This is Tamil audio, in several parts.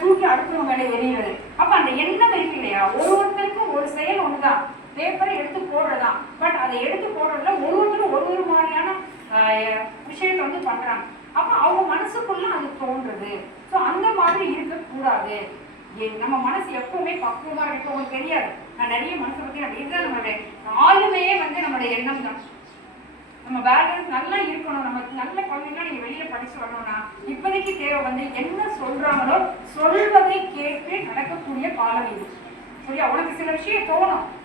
தூக்கி அடுத்தவங்க மேலே எறிகிறது. அப்ப அந்த எண்ணம் இருக்கு இல்லையா, ஒருத்தருக்கும் ஒரு செயல் ஒண்ணுதான், பேப்பரை எடுத்து போடுறதான். பட் அதை எடுத்து போடுறதுல ஒருத்தரும் ஒரு மாதிரியான விஷயத்தை வந்து பண்றாங்க. அப்ப அவங்க மனசுக்குள்ள அது தோன்றுது. ஸோ அந்த மாதிரி இருக்கக்கூடாது. நம்ம மனசு எப்பவுமே பக்குவமா இருக்கு. உங்களுக்கு தெரியாது, நான் நிறைய மனசை பத்தி நான் இதுதான் நம்மளுடைய ஆளுமையே வந்து நம்மளுடைய எண்ணம் தான். நம்ம பேலன்ஸ் நல்லா இருக்கணும். நம்ம நல்ல குழந்தைங்களா நீங்க வெளியில படிச்சு வரணும்னா இப்போதைக்கு தேவை வந்து என்ன சொல்றாங்களோ சொல்வதை கேட்டு நடக்கக்கூடிய காலம் இது. சரியா? உனக்கு சில விஷயம்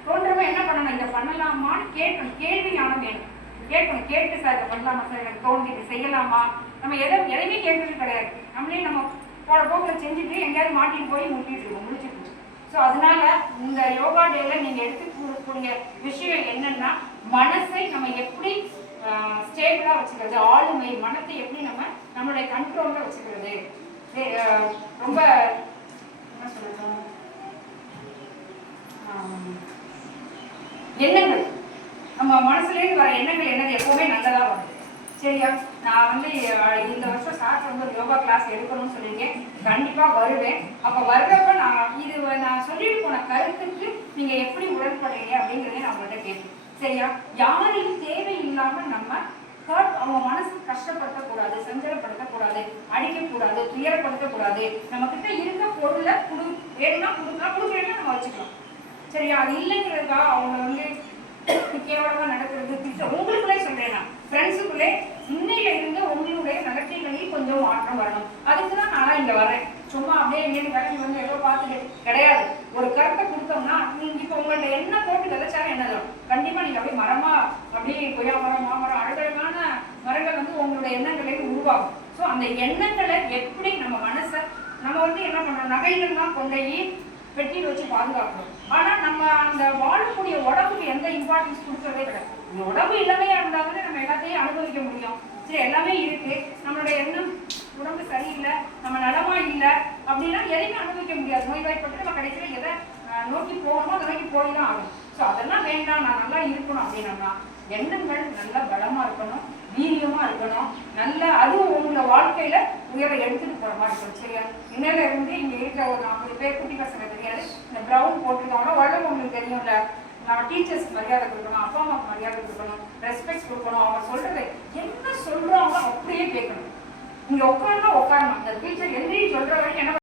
தோன்றவன் என்ன பண்ணணும், இதை பண்ணலாமான்னு கேட்கணும். கேள்வி ஞானம் வேணும். கேட்கணும். கேட்டு சார் இதை பண்ணலாமா சார், எனக்கு தோணுது இது செய்யலாமா. நம்ம எதையுமே கேட்கறது கிடையாது. நம்மளே நம்ம போட போக்கில் செஞ்சுட்டு எங்கேயாவது மாட்டிட்டு போய் முடிச்சுட்டு. ஸோ அதனால இந்த யோகா டேல நீங்க எடுத்துக்கூடிய விஷயம் என்னன்னா, மனசை நம்ம எப்படி ஸ்டேபிளா வச்சுக்கிறது, ஆளுமை மனத்தை எப்படி நம்மளுடைய கண்ட்ரோல்ல வச்சுக்கிறது. ரொம்ப என்ன சொல்றோம், எண்ணங்கள் நம்ம மனசுலேருந்து வர எண்ணங்கள் என்னது எப்பவுமே நல்லதா வரும். சரியா? நான் வந்து இந்த வருஷம் சார் வந்து யோகா கிளாஸ் எடுக்கணும்னு சொல்லியிருக்கேன். கண்டிப்பா வருவேன். அப்ப வர்றப்ப நான் சொல்லிட்டு போன கருத்துக்கு நீங்க எப்படி உடன்படுறீங்க அப்படிங்கிறதே நான் உங்கள்கிட்ட கேட்பேன். சரியா? யாரையும் தேவையில்லாம நம்ம அவங்க மனசு கஷ்டப்படுத்தக்கூடாது, சஞ்சலப்படுத்தக்கூடாது, அடிக்கக்கூடாது, துயரப்படுத்தக்கூடாது. நம்ம கிட்ட இருக்க பொருளை வேணும்னா கொடுக்கலாம், கொடுக்கலன்னா நம்ம வச்சுக்கலாம். சரியா? அது இல்லைங்கிறதுக்கா அவங்க வந்து கேவலமா நடக்கிறது உங்களுக்குள்ளே சொல்றேன். நான் ஃப்ரெண்ட்ஸுக்குள்ளே இன்னையில இருந்து உங்களுடைய நடத்தைகளில் கொஞ்சம் மாற்றம் வரணும். அதுக்குதான் நான் இங்க வரேன். சும்மா அப்படியே எங்கேயும் கிளம்பி வந்து ஏதோ பார்த்துட்டு கிடையாது. ஒரு கருத்தை கொடுத்தோம்னா நீங்க இப்ப உங்கள்ட்ட என்ன போட்டு விதைச்சாலும் என்னதான் கண்டிப்பா நீங்க அப்படியே மரமா அப்படியே கொய்யா மரம், மாமரம், அழகழகான மரங்கள் வந்து உங்களுடைய எண்ணங்களை உருவாகும். ஸோ அந்த எண்ணங்களை எப்படி நம்ம மனசை நம்ம வந்து என்ன பண்றோம், நகைகள்லாம் கொண்டு பெட்டியில் வச்சு பாதுகாக்கணும். ஆனா நம்ம அந்த வாழக்கூடிய உடம்புக்கு எந்த இம்பார்ட்டன்ஸ் கொடுக்கறதே கிடையாது. இந்த உடம்பு இளமையா இருந்தாலும் நம்ம எல்லாத்தையும் அனுபவிக்க முடியும். சரி, எல்லாமே இருக்கு, நம்மளுடைய எண்ணம் உடம்பு சரியில்லை, நம்ம நலமா இல்லை அப்படின்னா எதையுமே அனுபவிக்க முடியாது. நோய்வாய்ப்பட்டு நம்ம கடைசியில் எதை நோக்கி போகணுமோ அதை நோக்கி போய் தான் ஆகும். ஸோ அதெல்லாம் வேண்டாம், நான் நல்லா இருக்கணும் அப்படின்னோம்னா எண்ணங்கள் நல்லா பலமா இருக்கணும், வீரியமா இருக்கணும், நல்ல அதுவும் உங்களோட வாழ்க்கையில உயரை எடுத்துட்டு போற மாதிரி இருக்கணும். சரியா? இன்னையில இருந்து இங்க இருக்கிற ஒரு 40 பேர் குட்டி பசங்க தெரியாது, இந்த ப்ரௌன் போட்டிருக்காங்கன்னா உடம்பு உங்களுக்கு தெரியும்ல. நம்ம டீச்சர்ஸ்க்கு மரியாதை கொடுக்கணும், அப்பா அம்மாவுக்கு மரியாதை கொடுக்கணும், ரெஸ்பெக்ட் கொடுக்கணும். அவங்க சொல்றது என்ன சொல்றாங்க அப்படியே கேட்கணும். இங்க உட்காரணும், அந்த டீச்சர் எந்திரி சொல்ற வரைக்கும் என்ன